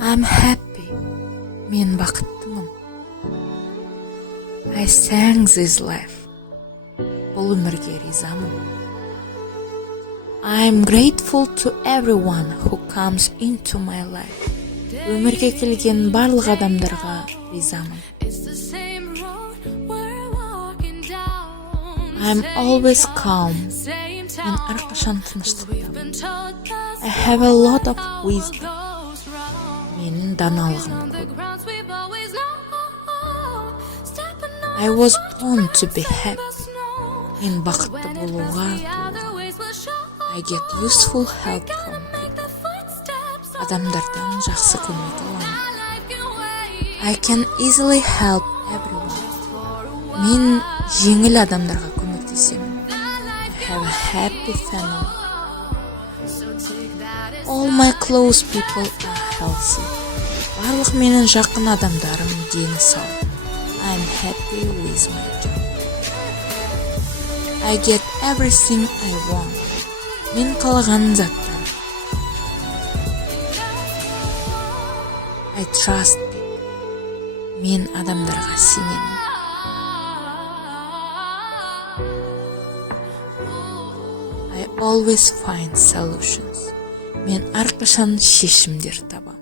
I'm happy. Мен бақыттымын. I sang this life. Бұл өмірге ризамын. I'm grateful to everyone who comes into my life. Өмірге келген барлық адамдарға ризамын. I'm always calm. Мен әрқашан тыныштықтамын. I have a lot of wisdom. Менің даналығым көп. I was born to be happy. Мен бақытты болуға туылғанмын. I get useful help from people. Адамдардан жақсы көмек аламын. I can easily help everyone. Мен жеңіл адамдарға көмектесемін. I have a happy family. All my close people are healthy. Барлық менің жақын адамдарым дені сау. I'm happy with my job. I get everything I want. Мен қалаған заттар. I trust people. Мен адамдарға сенемін. I always find solutions. Мен әрқашан шешімдер табамын.